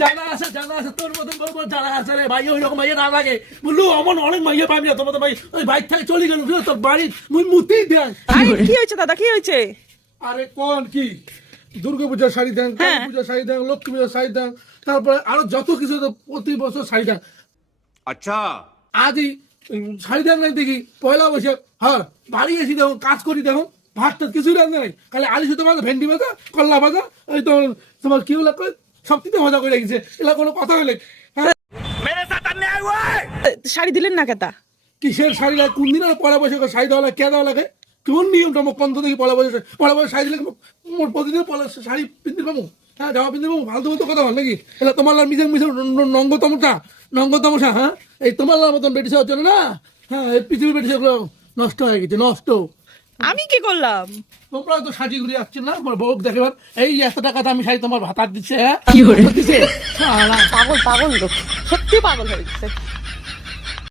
জানা আছে তোর মতন বড় বড় জানা আছে রে ভাই, ওই রকম মাইয়া না লাগে বললু আমার অনেক মাইয়া পাবি না, তোমাদের ভাই ওই বাইক থেকে চলে গেল তোর বাড়ি মুই মুতেই দেন। আরে কি হয়েছে দাদা, কি হয়েছে? আরে কোন কি দুর্গা পূজার শাড়ি দেন, কালী পূজার শাড়ি দেন, লক্ষ্মী পূজার শাড়ি দেন, তারপরে আরো যত কিছু প্রতি বছর শাড়ি দেন। আচ্ছা আজই শাড়ি দেন নাই দেখি পয়লা বৈশাখ, হ্যাঁ বাড়ি এসি দেখো কাজ করি দেখো ভাত টাত কিছুই রান্না নাই, খালি আলু সুতো ভাজা, ভেন্ডি ভাজা, করলা ভাজা, ওই তোমার কি হলো সব কিছু মজা করে রেখেছে, এলা কোনো কথা হলে। শাড়ি দিলেন না কেতা? কিসের শাড়ি লাগে, কোন দিন আর পয়লা বৈশাখ শাড়ি দেওয়া লাগে, কে দেওয়া লাগে, কোন নিয়মটা মোক কন্ত দেখি পয়লা বৈশাখ শাড়ি দিলে মোর প্রতিদিন পয়লা শাড়ি পিন্দি পাবো, হ্যাঁ জামা পিন্দি পাবো, ফালতু মতো কথা ভালো নাকি? এলা তোমার মিশে মিশে নঙ্গ তামসা, হ্যাঁ এই তোমার মতন বেটি হওয়ার জন্য না, হ্যাঁ এই পৃথিবীর বেটি গুলো নষ্ট হয়ে গেছে, নষ্ট। আমি কি করলাম? তোমরা তো শাড়ি ঘুরে আসছেন না, আমার বউ দেখেবার এই 100 টাকা দামি শাড়ি তোমার ভাতার দিচ্ছে, হ্যাঁ কি করে? পাগল পাগল লোক, সত্যি পাগল হয়ে গেছে।